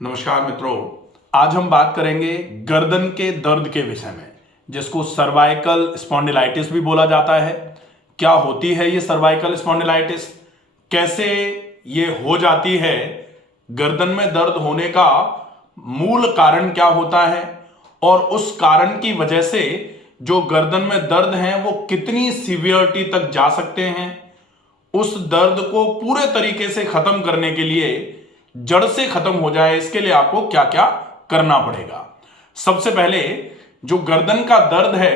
नमस्कार मित्रों, आज हम बात करेंगे गर्दन के दर्द के विषय में, जिसको सर्वाइकल स्पॉन्डिलाइटिस भी बोला जाता है। क्या होती है ये सर्वाइकल स्पॉन्डिलाइटिस, कैसे ये हो जाती है, गर्दन में दर्द होने का मूल कारण क्या होता है और उस कारण की वजह से जो गर्दन में दर्द है वो कितनी सीवियरिटी तक जा सकते हैं। उस दर्द को पूरे तरीके से खत्म करने के लिए, जड़ से खत्म हो जाए, इसके लिए आपको क्या क्या करना पड़ेगा। सबसे पहले जो गर्दन का दर्द है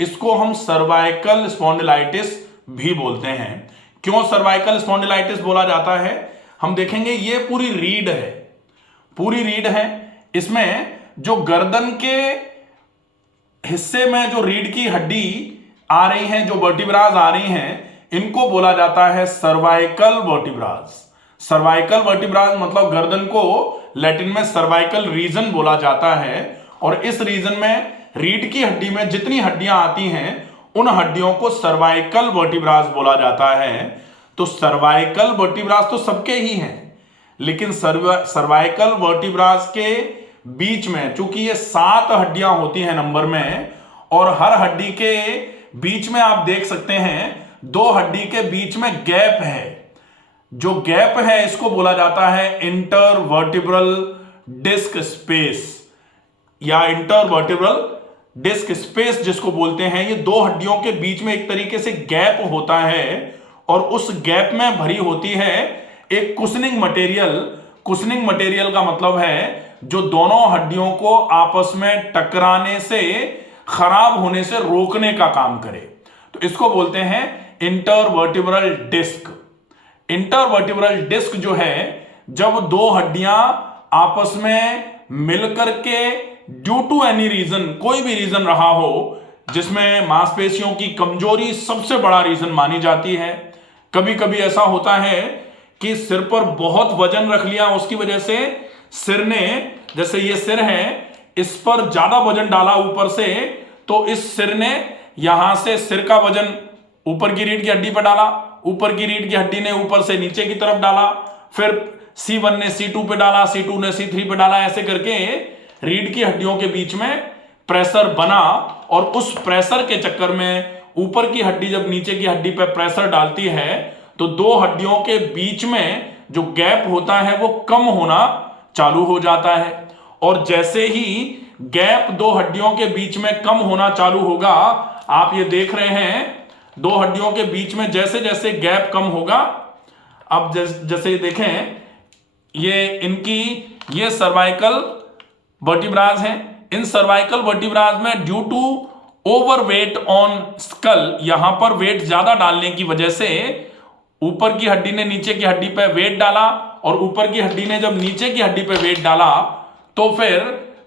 इसको हम सर्वाइकल स्पॉन्डिलाइटिस भी बोलते हैं। क्यों सर्वाइकल स्पॉन्डिलाइटिस बोला जाता है, हम देखेंगे। ये पूरी रीढ़ है। इसमें जो गर्दन के हिस्से में जो रीढ़ की हड्डी आ रही है, जो वर्टिब्राज आ रही हैं, इनको बोला जाता है सर्वाइकल वर्टिब्राज। सर्वाइकल वर्टिब्राज मतलब गर्दन को लैटिन में सर्वाइकल रीजन बोला जाता है। और इस रीजन में रीढ़ की हड्डी में जितनी हड्डियां आती हैं उन हड्डियों को सर्वाइकल वर्टिब्राज बोला जाता है। तो सर्वाइकल वर्टिब्राज तो सबके ही हैं, लेकिन सर्वाइकल वर्टिब्राज के बीच में, चूंकि ये 7 हड्डियां होती हैं नंबर में, और हर हड्डी के बीच में आप देख सकते हैं 2 हड्डी के बीच में गैप है। जो गैप है इसको बोला जाता है इंटरवर्टिब्रल डिस्क स्पेस या इंटरवर्टिब्रल डिस्क स्पेस जिसको बोलते हैं। ये 2 हड्डियों के बीच में एक तरीके से गैप होता है और उस गैप में भरी होती है एक कुशनिंग मटेरियल। कुशनिंग मटेरियल का मतलब है जो दोनों हड्डियों को आपस में टकराने से, खराब होने से रोकने का काम करे। तो इसको बोलते हैं इंटरवर्टिब्रल डिस्क। इंटरवर्टिब्रल डिस्क जो है, जब 2 हड्डियां आपस में मिलकर के ड्यू टू एनी रीजन, कोई भी रीजन रहा हो, जिसमें मांसपेशियों की कमजोरी सबसे बड़ा रीजन मानी जाती है। कभी कभी ऐसा होता है कि सिर पर बहुत वजन रख लिया, उसकी वजह से सिर ने, जैसे ये सिर है, इस पर ज्यादा वजन डाला ऊपर से, तो इस सिर ने यहां से सिर का वजन ऊपर की रीढ़ की हड्डी पर डाला, ऊपर की रीढ़ की हड्डी ने ऊपर से नीचे की तरफ डाला, फिर C1 ने C2 पे डाला, C2 ने C3 पे डाला। ऐसे करके रीढ़ की हड्डियों के बीच में प्रेशर बना और उस प्रेशर के चक्कर में ऊपर की हड्डी जब नीचे की हड्डी पे प्रेशर डालती है तो 2 हड्डियों के बीच में जो गैप होता है वो कम होना चालू हो जाता है। और जैसे ही गैप 2 हड्डियों के बीच में कम होना चालू होगा, आप ये देख रहे हैं 2 हड्डियों के बीच में जैसे जैसे गैप कम होगा, अब जैसे देखें ये सर्वाइकल वर्टिब्राज हैं। इन सर्वाइकल वर्टिब्राज में due to overweight on skull, यहां पर वेट ज्यादा डालने की वजह से ऊपर की हड्डी ने नीचे की हड्डी पे वेट डाला और ऊपर की हड्डी ने जब नीचे की हड्डी पे वेट डाला, तो फिर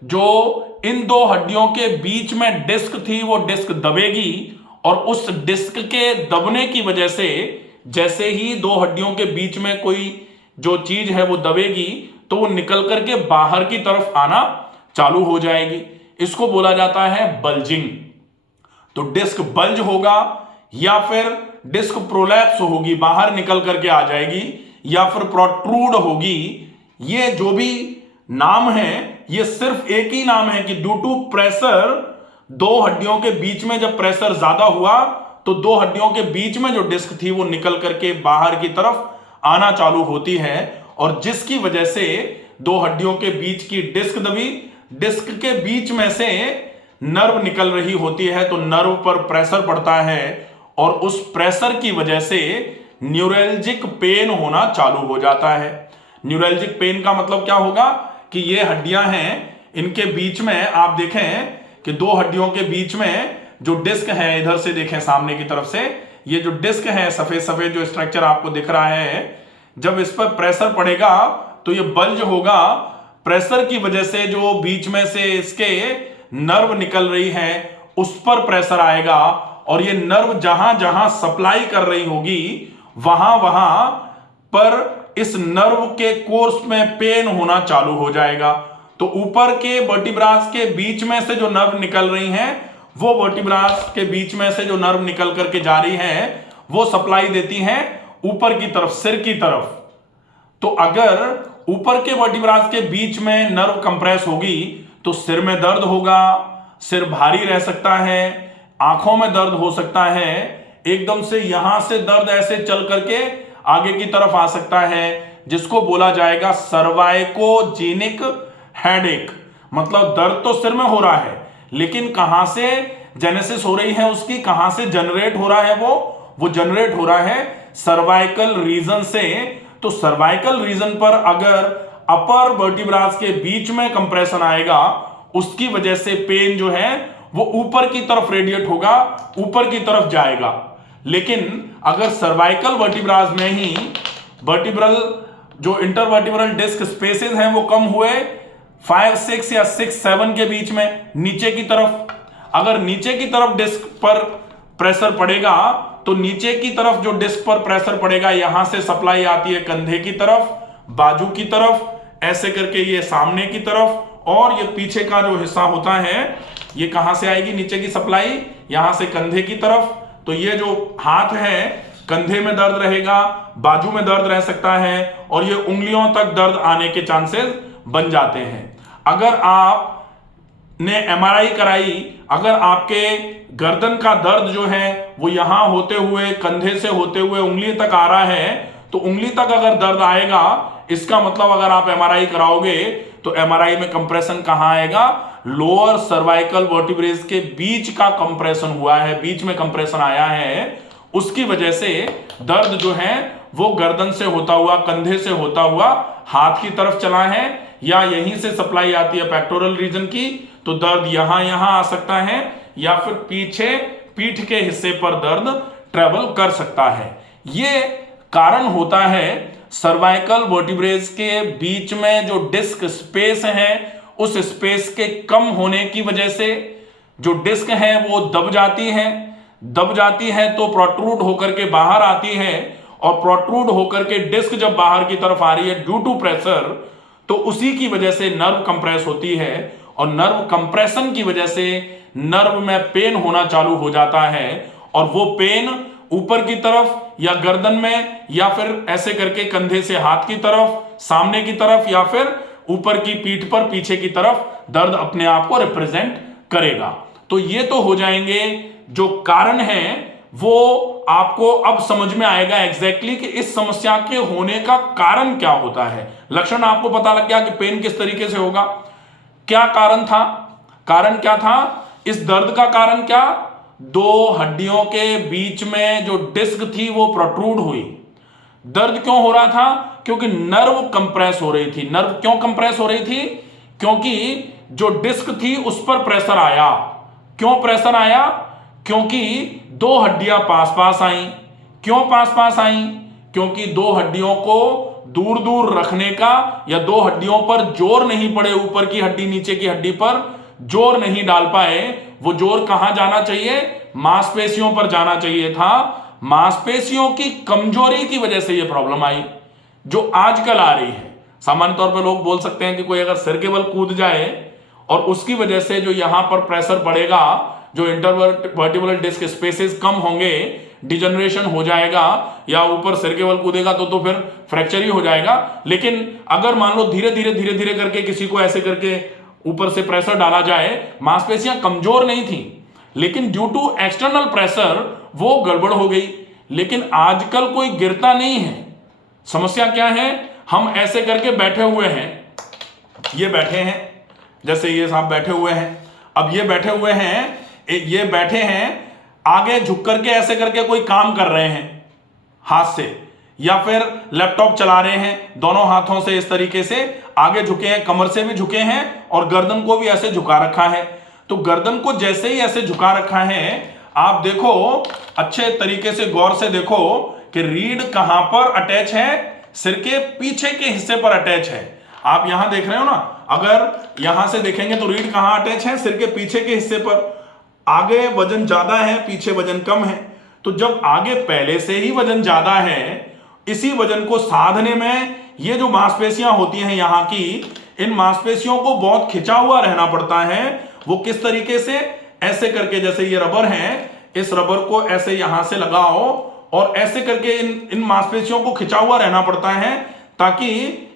जो इन 2 हड्डियों के बीच में डिस्क थी वो डिस्क दबेगी और उस डिस्क के दबने की वजह से, जैसे ही 2 हड्डियों के बीच में कोई जो चीज है वो दबेगी तो वो निकल करके बाहर की तरफ आना चालू हो जाएगी। इसको बोला जाता है बल्जिंग। तो डिस्क बल्ज होगा या फिर डिस्क प्रोलैप्स होगी, बाहर निकल करके आ जाएगी, या फिर प्रोट्रूड होगी। ये जो भी नाम है, ये सिर्फ एक ही नाम है कि ड्यू टू प्रेशर 2 हड्डियों के बीच में जब प्रेशर ज्यादा हुआ तो 2 हड्डियों के बीच में जो डिस्क थी वो निकल करके बाहर की तरफ आना चालू होती है, और जिसकी वजह से 2 हड्डियों के बीच की डिस्क दबी, डिस्क के बीच में से नर्व निकल रही होती है, तो नर्व पर प्रेशर पड़ता है और उस प्रेशर की वजह से न्यूरल्जिक पेन होना चालू हो जाता है। न्यूरल्जिक पेन का मतलब क्या होगा कि ये हड्डियां हैं, इनके बीच में आप देखें कि 2 हड्डियों के बीच में जो डिस्क है, इधर से देखें सामने की तरफ से, ये जो डिस्क है, सफेद सफेद जो स्ट्रक्चर आपको दिख रहा है, जब इस पर प्रेशर पड़ेगा तो ये बल्ज होगा। प्रेशर की वजह से जो बीच में से इसके नर्व निकल रही है उस पर प्रेशर आएगा और ये नर्व जहां जहां सप्लाई कर रही होगी वहां वहां पर इस नर्व के कोर्स में पेन होना चालू हो जाएगा। तो ऊपर के वर्टिब्रास के बीच में से जो नर्व निकल रही हैं, वो वर्टिब्रास के बीच में से जो नर्व निकल करके जा रही है वो सप्लाई देती हैं ऊपर की तरफ, सिर की तरफ। तो अगर ऊपर के वर्टिब्रास के बीच में नर्व कंप्रेस होगी तो सिर में दर्द होगा, सिर भारी रह सकता है, आंखों में दर्द हो सकता है, एकदम से यहां से दर्द ऐसे चल करके आगे की तरफ आ सकता है, जिसको बोला जाएगा सर्वाइकोजेनिक हेडेक। मतलब दर्द तो सिर में हो रहा है, लेकिन कहां से जेनेसिस हो रही है उसकी, कहां से जनरेट हो रहा है वो जनरेट हो रहा है सर्वाइकल रीजन से। तो सर्वाइकल रीजन पर अगर अपर वर्टिब्रास के बीच में कंप्रेशन आएगा, उसकी वजह से पेन जो है वो ऊपर की तरफ रेडिएट होगा, ऊपर की तरफ जाएगा। लेकिन अगर सर्वाइकल वर्टिब्रास में ही वर्टिब्रल जो इंटरवर्टिब्रल डिस्क स्पेसेस हैं वो कम हुए 5, 6 या 6, 7 के बीच में नीचे की तरफ, अगर नीचे की तरफ डिस्क पर प्रेशर पड़ेगा तो नीचे की तरफ जो डिस्क पर प्रेशर पड़ेगा, यहां से सप्लाई आती है कंधे की तरफ, बाजू की तरफ, ऐसे करके ये सामने की तरफ, और ये पीछे का जो हिस्सा होता है ये कहां से आएगी नीचे की सप्लाई, यहां से कंधे की तरफ। तो ये जो हाथ है कंधे में दर्द रहेगा, बाजू में दर्द रह सकता है, और ये उंगलियों तक दर्द आने के चांसेस बन जाते हैं। अगर आप ने एमआरआई कराई, अगर आपके गर्दन का दर्द जो है वो यहां होते हुए कंधे से होते हुए उंगली तक आ रहा है, तो उंगली तक अगर दर्द आएगा, इसका मतलब अगर आप एमआरआई कराओगे तो एमआरआई में कंप्रेशन कहां आएगा, लोअर सर्वाइकल वर्टिब्रेस के बीच का कंप्रेशन हुआ है, बीच में कंप्रेशन आया है, उसकी वजह से दर्द जो है वो गर्दन से होता हुआ, कंधे से होता हुआ हाथ की तरफ चला है, या यहीं से सप्लाई आती है पेक्टोरल रीजन की, तो दर्द यहां आ सकता है, या फिर पीछे पीठ के हिस्से पर दर्द ट्रेवल कर सकता है। ये कारण होता है सर्वाइकल वर्टिब्रेस के बीच में जो डिस्क स्पेस है, उस स्पेस के कम होने की वजह से जो डिस्क है वो दब जाती है तो प्रोट्रूड होकर के बाहर आती है, और प्रोट्रूड होकर के डिस्क जब बाहर की तरफ आ रही है ड्यू टू प्रेशर, तो उसी की वजह से नर्व कंप्रेस होती है, और नर्व कंप्रेशन की वजह से नर्व में पेन होना चालू हो जाता है, और वो पेन ऊपर की तरफ या गर्दन में, या फिर ऐसे करके कंधे से हाथ की तरफ, सामने की तरफ, या फिर ऊपर की पीठ पर पीछे की तरफ दर्द अपने आप को रिप्रेजेंट करेगा। तो ये तो हो जाएंगे जो कारण हैं, वो आपको अब समझ में आएगा एग्जैक्टली कि इस समस्या के होने का कारण क्या होता है। लक्षण आपको पता लग गया कि पेन किस तरीके से होगा। क्या कारण था, कारण क्या था इस दर्द का, कारण क्या, दो हड्डियों के बीच में जो डिस्क थी वो प्रोट्रूड हुई। दर्द क्यों हो रहा था, क्योंकि नर्व कंप्रेस हो रही थी। नर्व क्यों कंप्रेस हो रही थी, क्योंकि जो डिस्क थी उस पर प्रेशर आया। क्यों प्रेशर आया, क्योंकि दो हड्डियां पास पास आई। क्यों पास पास आई, क्योंकि दो हड्डियों को दूर दूर रखने का, या दो हड्डियों पर जोर नहीं पड़े, ऊपर की हड्डी नीचे की हड्डी पर जोर नहीं डाल पाए, वो जोर कहां जाना चाहिए, मांसपेशियों पर जाना चाहिए था। मांसपेशियों की कमजोरी की वजह से ये प्रॉब्लम आई जो आजकल आ रही है। सामान्य तौर पे लोग बोल सकते हैं कि कोई अगर सिर के बल कूद जाए और उसकी वजह से जो यहां पर प्रेशर पड़ेगा, जो इंटरवर्टिब्रल डिस्क स्पेसेस कम होंगे, डिजनरेशन हो जाएगा, या ऊपर सिर के बल कूदेगा तो फिर फ्रैक्चर ही हो जाएगा। लेकिन अगर मान लो धीरे धीरे करके किसी को ऐसे करके ऊपर से प्रेशर डाला जाए, मांसपेशियां कमजोर नहीं थी, लेकिन ड्यू टू एक्सटर्नल प्रेशर वो गड़बड़ हो गई। लेकिन आजकल कोई गिरता नहीं है। समस्या क्या है, हम ऐसे करके बैठे हुए हैं, ये बैठे हैं, जैसे ये साहब बैठे हुए हैं, अब ये बैठे हुए हैं, ये बैठे हैं आगे झुक करके, ऐसे करके कोई काम कर रहे हैं हाथ से, या फिर लैपटॉप चला रहे हैं, दोनों हाथों से इस तरीके से आगे झुके हैं, कमर से भी झुके हैं और गर्दन को भी ऐसे झुका रखा है। तो गर्दन को जैसे ही ऐसे झुका रखा है, आप देखो अच्छे तरीके से गौर से देखो कि रीढ़ कहां पर अटैच है, सिर के पीछे के हिस्से पर अटैच है। आप यहां देख रहे हो ना, अगर यहां से देखेंगे तो रीढ़ कहां अटैच है, सिर के पीछे के हिस्से पर। आगे वजन ज्यादा है, पीछे वजन कम है। तो जब आगे पहले से ही वजन ज्यादा है, इसी वजन को साधने में ये जो मांसपेशियां होती हैं यहां की, इन मांसपेशियों को बहुत खिंचा हुआ रहना पड़ता है। वो किस तरीके से, ऐसे करके, जैसे ये रबर है, इस रबर को ऐसे यहां से लगाओ और ऐसे करके इन मांसपेशियों को खिंचा हुआ रहना पड़ता है, ताकि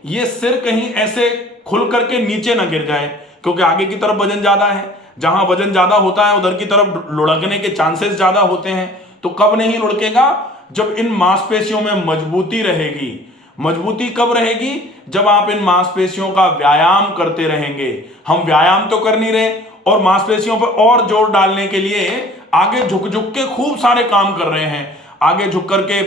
ये सिर कहीं ऐसे खुल करके नीचे ना गिर जाए, क्योंकि आगे की तरफ वजन ज्यादा है, जहां वजन ज्यादा होता है उधर की तरफ लुढ़कने के चांसेस ज्यादा होते हैं। तो कब नहीं लुढ़केगा? जब इन मांसपेशियों में मजबूती रहेगी। मजबूती कब रहेगी? जब आप इन मांसपेशियों का व्यायाम करते रहेंगे। हम व्यायाम तो कर नहीं रहे और मांसपेशियों पर और जोर डालने के लिए आगे झुक झुक के खूब सारे काम कर रहे हैं। आगे झुक करके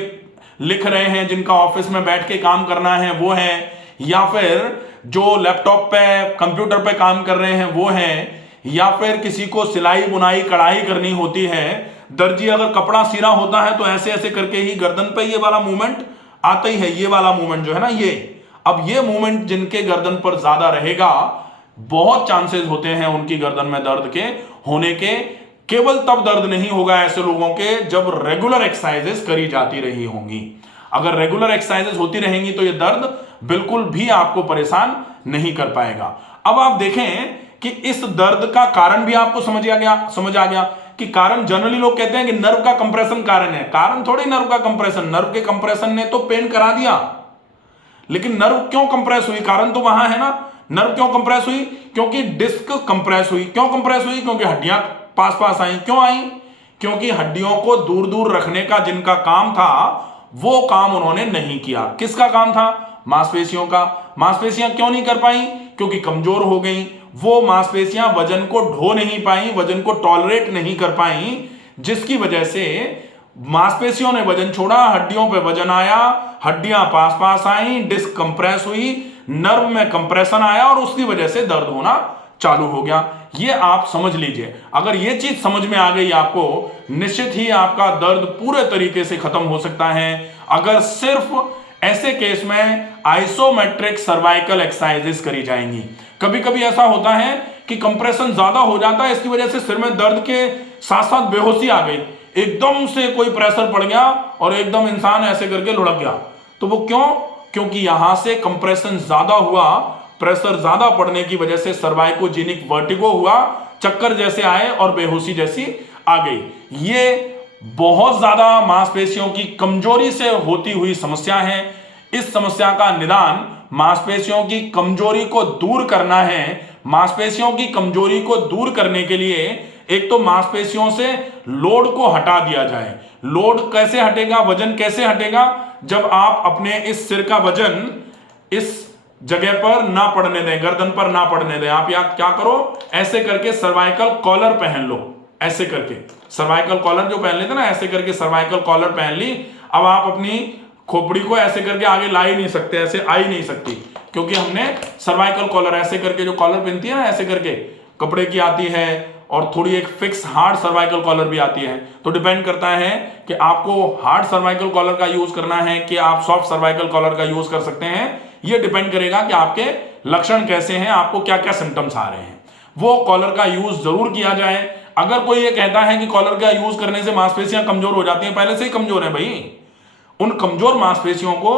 लिख रहे हैं, जिनका ऑफिस में बैठ के काम करना है वो है, या फिर जो लैपटॉप पे कंप्यूटर पे काम कर रहे हैं वो हैं, या फिर किसी को सिलाई बुनाई कढ़ाई करनी होती है। दर्जी अगर कपड़ा सी रहा होता है तो ऐसे ऐसे करके ही गर्दन पे ये वाला मूवमेंट आता ही है, ये वाला मूवमेंट जो है ना ये। अब ये मूवमेंट जिनके गर्दन पर ज्यादा रहेगा, बहुत चांसेस होते हैं उनकी गर्दन में दर्द के होने के। केवल तब दर्द नहीं होगा ऐसे लोगों के जब रेगुलर एक्सरसाइजेस करी जाती रही होंगी। अगर रेगुलर एक्सरसाइजेस होती रहेंगी तो ये दर्द बिल्कुल भी आपको परेशान नहीं कर पाएगा। अब आप देखें कि इस दर्द का कारण भी आपको समझ आ गया कि कारण जनरली लोग कहते हैं कि नर्व का कंप्रेशन कारण है। कारण थोड़ी नर्व का कंप्रेशन, नर्व के कंप्रेशन ने तो पेन करा दिया, लेकिन नर्व क्यों कंप्रेस हुई? कारण तो वहां है ना। नर्व क्यों कंप्रेस हुई? क्योंकि डिस्क कंप्रेस हुई। क्यों कंप्रेस हुई? क्योंकि हड्डियां पास पास आई। क्यों आई? क्योंकि हड्डियों को दूर दूर रखने का जिनका काम था वो काम उन्होंने नहीं किया। किसका काम था? मांसपेशियों का। मांसपेशियां क्यों नहीं कर पाई? क्योंकि कमजोर हो गई। वो मांसपेशियां वजन को ढो नहीं पाई, वजन को टॉलरेट नहीं कर पाई, जिसकी वजह से मांसपेशियों ने वजन छोड़ा, हड्डियों पे वजन आया, हड्डियां पास पास आई, डिस्क कंप्रेस हुई, नर्व में कंप्रेशन आया और उसकी वजह से दर्द होना चालू हो गया। ये आप समझ लीजिए। अगर ये चीज समझ में आ गई आपको, निश्चित ही आपका दर्द पूरे तरीके से खत्म हो सकता है। अगर सिर्फ ऐसे केस में आइसोमेट्रिक सर्वाइकल एक्सरसाइजेस करी जाएंगी। कभी कभी ऐसा होता है कि कंप्रेशन ज्यादा हो जाता है, इसकी वजह से सिर में दर्द के साथ साथ बेहोशी आ गई, एकदम से कोई प्रेशर पड़ गया और एकदम इंसान ऐसे करके लुढ़क गया। तो वो क्यों? क्योंकि यहां से कंप्रेशन ज्यादा हुआ, प्रेशर ज्यादा पड़ने की वजह से सर्वाइकोजेनिक वर्टिगो हुआ, चक्कर जैसे आए और बेहोशी जैसी आ गई। ये बहुत ज्यादा मांसपेशियों की कमजोरी से होती हुई समस्या है। इस समस्या का निदान मांसपेशियों की कमजोरी को दूर करना है। मांसपेशियों की कमजोरी को दूर करने के लिए एक तो मांसपेशियों से लोड को हटा दिया जाए। लोड कैसे हटेगा? वजन कैसे हटेगा? जब आप अपने इस सिर का वजन इस जगह पर ना पड़ने दें, गर्दन पर ना पड़ने दें। आप या क्या करो, ऐसे करके सर्वाइकल कॉलर पहन लो। ऐसे करके सर्वाइकल कॉलर जो पहन लेते ना, ऐसे करके सर्वाइकल कॉलर पहन ली। अब आप अपनी खोपड़ी को ऐसे करके आगे ला ही नहीं सकते, ऐसे आ ही नहीं सकती, क्योंकि हमने सर्वाइकल कॉलर ऐसे करके, जो कॉलर पहनती है ना ऐसे करके कपड़े की आती है, और थोड़ी एक फिक्स हार्ड सर्वाइकल कॉलर भी आती है। तो डिपेंड करता है कि आपको हार्ड सर्वाइकल कॉलर का यूज करना है कि आप सॉफ्ट सर्वाइकल कॉलर का यूज कर सकते हैं। ये डिपेंड करेगा कि आपके लक्षण कैसे हैं, आपको क्या क्या सिम्टम्स आ रहे हैं। वो कॉलर का यूज जरूर किया जाए। अगर कोई ये कहता है कि कॉलर का यूज करने से मांसपेशियां कमजोर हो जाती हैं, पहले से ही कमजोर है भाई। उन कमजोर मांसपेशियों को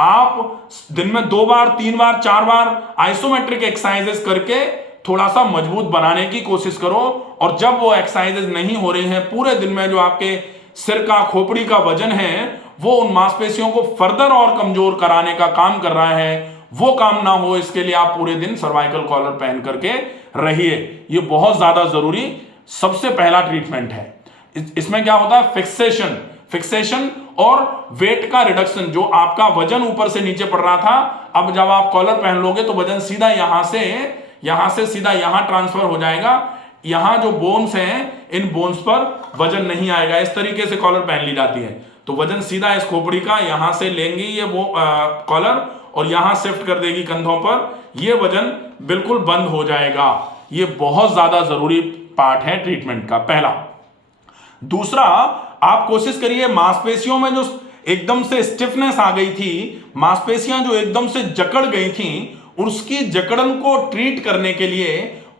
आप दिन में 2 बार 3 बार 4 बार आइसोमेट्रिक एक्सरसाइजेस करके थोड़ा सा मजबूत बनाने की कोशिश करो। और जब वो एक्सरसाइजेस नहीं हो रही हैं, पूरे दिन में जो आपके सिर का, खोपड़ी का वजन है वो उन मांसपेशियों को फर्दर और कमजोर कराने का काम कर रहा है, वो काम ना हो इसके लिए आप पूरे दिन सर्वाइकल कॉलर पहन करके रहिए। ये बहुत ज्यादा जरूरी सबसे पहला ट्रीटमेंट है। इसमें क्या होता है? फिक्सेशन और वेट का रिडक्शन। जो आपका वजन ऊपर से नीचे पड़ रहा था, अब जब आप कॉलर पहन लोगे तो वजन सीधा यहां से सीधा यहां ट्रांसफर हो जाएगा। यहां जो बोन्स हैं, इन बोन्स पर वजन नहीं आएगा। इस तरीके से कॉलर पहन ली जाती है तो वजन सीधा इस खोपड़ी का यहां से लेंगी ये वो कॉलर, और यहां शिफ्ट कर देगी कंधों पर। ये वजन बिल्कुल बंद हो जाएगा। ये बहुत ज्यादा जरूरी पार्ट है ट्रीटमेंट का, पहला। दूसरा, आप कोशिश करिए मांसपेशियों में जो एकदम से स्टिफनेस आ गई थी, मांसपेशियां जो एकदम से जकड़ गई थी, उसकी जकड़न को ट्रीट करने के लिए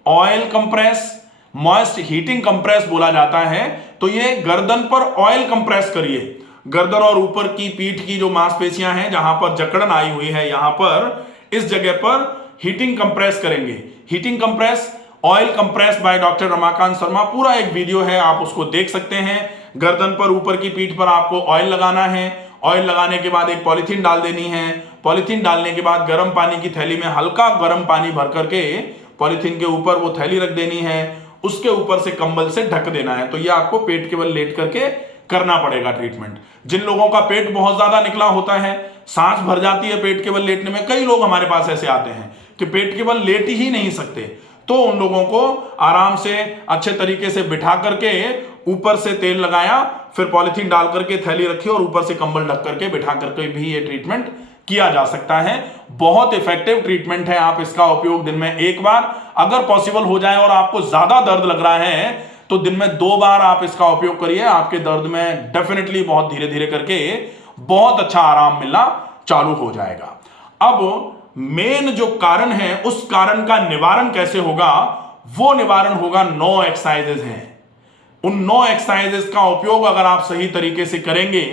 oil compress, moist heating compress बोला जाता है। तो ये गर्दन पर ऑयल कंप्रेस करिए। गर्दन और ऊपर की पीठ की जो मांसपेशियां हैं, जहां पर जकड़न आई हुई है, यहां पर इस जगह पर हीटिंग कंप्रेस करेंगे। Heating compress, oil compress by doctor Ramakant Sharma, पूरा एक वीडियो है, आप उसको देख सकते हैं। गर्दन पर, ऊपर की पीठ पर आपको ऑयल लगाना है। ऑयल लगाने के बाद एक पॉलीथीन डाल देनी है। पॉलीथीन डालने के बाद गर्म पानी की थैली में हल्का गर्म पानी भर करके पॉलीथीन के ऊपर वो थैली रख देनी है, उसके ऊपर से कंबल से ढक देना है। तो ये आपको पेट के बल लेट करके करना पड़ेगा ट्रीटमेंट। जिन लोगों का पेट बहुत ज्यादा निकला होता है, सांस भर जाती है पेट के बल लेटने में, कई लोग हमारे पास ऐसे आते हैं कि पेट के बल लेट ही नहीं सकते, तो उन लोगों को आराम से अच्छे तरीके से बिठा करके ऊपर से तेल लगाया, फिर पॉलीथीन डाल करके थैली रखी और ऊपर से कंबल ढक करके बिठा करके भी ये ट्रीटमेंट किया जा सकता है। बहुत इफेक्टिव ट्रीटमेंट है। आप इसका उपयोग दिन में एक बार अगर पॉसिबल हो जाए और आपको ज्यादा दर्द लग रहा है तो दिन में 2 बार आप इसका उपयोग करिए। आपके दर्द में डेफिनेटली बहुत धीरे धीरे करके बहुत अच्छा आराम मिलना चालू हो जाएगा। अब मेन जो कारण है, उस कारण का निवारण कैसे होगा? वो निवारण होगा 9 एक्सरसाइजेज हैं। उन 9 एक्सरसाइजेज का उपयोग अगर आप सही तरीके से करेंगे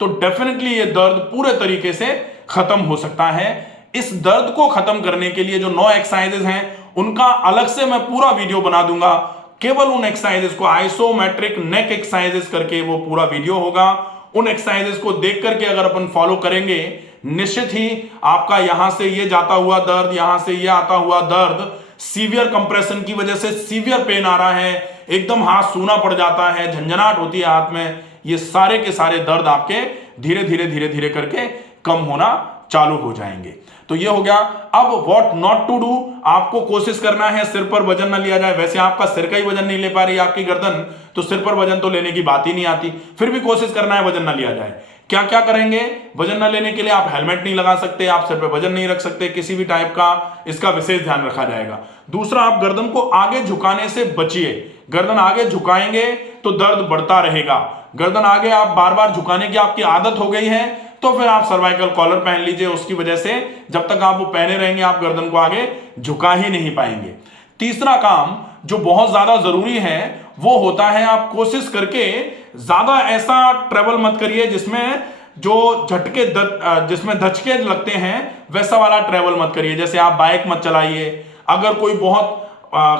तो डेफिनेटली ये दर्द पूरे तरीके से खत्म हो सकता है। इस दर्द को खत्म करने के लिए जो 9 एक्सरसाइजेज हैं उनका अलग से मैं पूरा वीडियो बना दूंगा। केवल उन एक्सरसाइजेज को आइसोमेट्रिक नेक एक्सरसाइजेज करके वो पूरा वीडियो होगा। उन एक्सरसाइजेज को देख करके अगर अपन फॉलो करेंगे, निश्चित ही आपका यहां से ये जाता हुआ दर्द, यहां से ये आता हुआ दर्द, सीवियर कंप्रेशन की वजह से सीवियर पेन आ रहा है, एकदम हाथ सूना पड़ जाता है, झंझनाहट होती है हाथ में, ये सारे के सारे दर्द आपके धीरे धीरे धीरे धीरे करके कम होना चालू हो जाएंगे। तो ये हो गया। अब व्हाट नॉट टू डू, आपको कोशिश करना है सिर पर वजन ना लिया जाए। वैसे आपका सिर का ही वजन नहीं ले पा रही आपकी गर्दन, तो सिर पर वजन तो लेने की बात ही नहीं आती, फिर भी कोशिश करना है वजन ना लिया जाए। क्या क्या करेंगे वजन ना लेने के लिए? आप हेलमेट नहीं लगा सकते, आप सिर पर वजन नहीं रख सकते किसी भी टाइप का, इसका विशेष ध्यान रखा जाएगा। दूसरा, आप गर्दन को आगे झुकाने से बचिए। गर्दन आगे झुकाएंगे तो दर्द बढ़ता रहेगा। गर्दन आगे आप बार बार झुकाने की आपकी आदत हो गई है तो फिर आप सर्वाइकल कॉलर पहन लीजिए। उसकी वजह से जब तक आप वो पहने रहेंगे आप गर्दन को आगे झुका ही नहीं पाएंगे। तीसरा काम जो बहुत ज्यादा जरूरी है वो होता है, आप कोशिश करके ज्यादा ऐसा ट्रेवल मत करिए जिसमें जो झटके जिसमें धचके लगते हैं, वैसा वाला ट्रेवल मत करिए। जैसे आप बाइक मत चलाइए। अगर कोई बहुत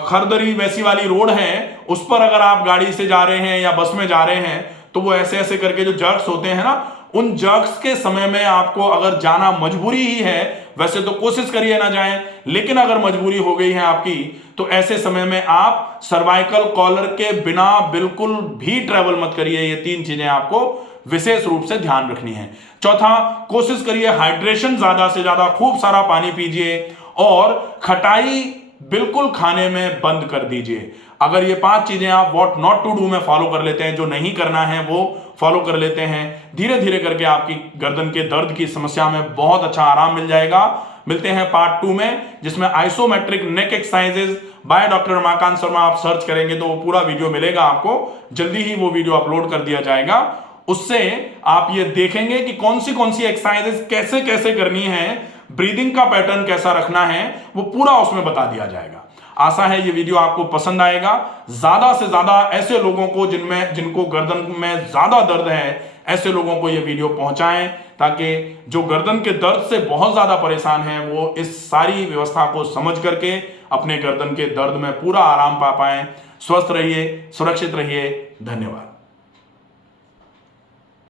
खरदरी वैसी वाली रोड है उस पर अगर आप गाड़ी से जा रहे हैं या बस में जा रहे हैं तो वो ऐसे ऐसे करके जो जर्क्स होते हैं ना, उन जर्क्स के समय में आपको अगर जाना मजबूरी ही है, वैसे तो कोशिश करिए ना जाएं, लेकिन अगर मजबूरी हो गई है आपकी तो ऐसे समय में आप सर्वाइकल कॉलर के बिना बिल्कुल भी ट्रेवल मत करिए। ये 3 चीजें आपको विशेष रूप से ध्यान रखनी है। चौथा, कोशिश करिए हाइड्रेशन ज्यादा से ज्यादा, खूब सारा पानी पीजिए और खटाई बिल्कुल खाने में बंद कर दीजिए। अगर ये 5 चीजें आप व्हाट नॉट टू डू में फॉलो कर लेते हैं, जो नहीं करना है वो फॉलो कर लेते हैं, धीरे धीरे करके आपकी गर्दन के दर्द की समस्या में बहुत अच्छा आराम मिल जाएगा। मिलते हैं पार्ट 2 में, जिसमें isometric neck exercises by doctor Ramakant Sharma. आप सर्च करेंगे तो वो पूरा वीडियो मिलेगा आपको, जल्दी ही वो वीडियो अपलोड कर दिया जाएगा। उससे आप ये देखेंगे कि कौन सी एक्सरसाइजेज कैसे कैसे करनी है, ब्रीदिंग का पैटर्न कैसा रखना है, वो पूरा उसमें बता दिया जाएगा। आशा है ये वीडियो आपको पसंद आएगा। ज्यादा से ज्यादा ऐसे लोगों को जिनको गर्दन में ज्यादा दर्द है, ऐसे लोगों को ये वीडियो पहुंचाएं, ताकि जो गर्दन के दर्द से बहुत ज्यादा परेशान हैं वो इस सारी व्यवस्था को समझ करके अपने गर्दन के दर्द में पूरा आराम पा पाएं। स्वस्थ रहिए, सुरक्षित रहिए। धन्यवाद।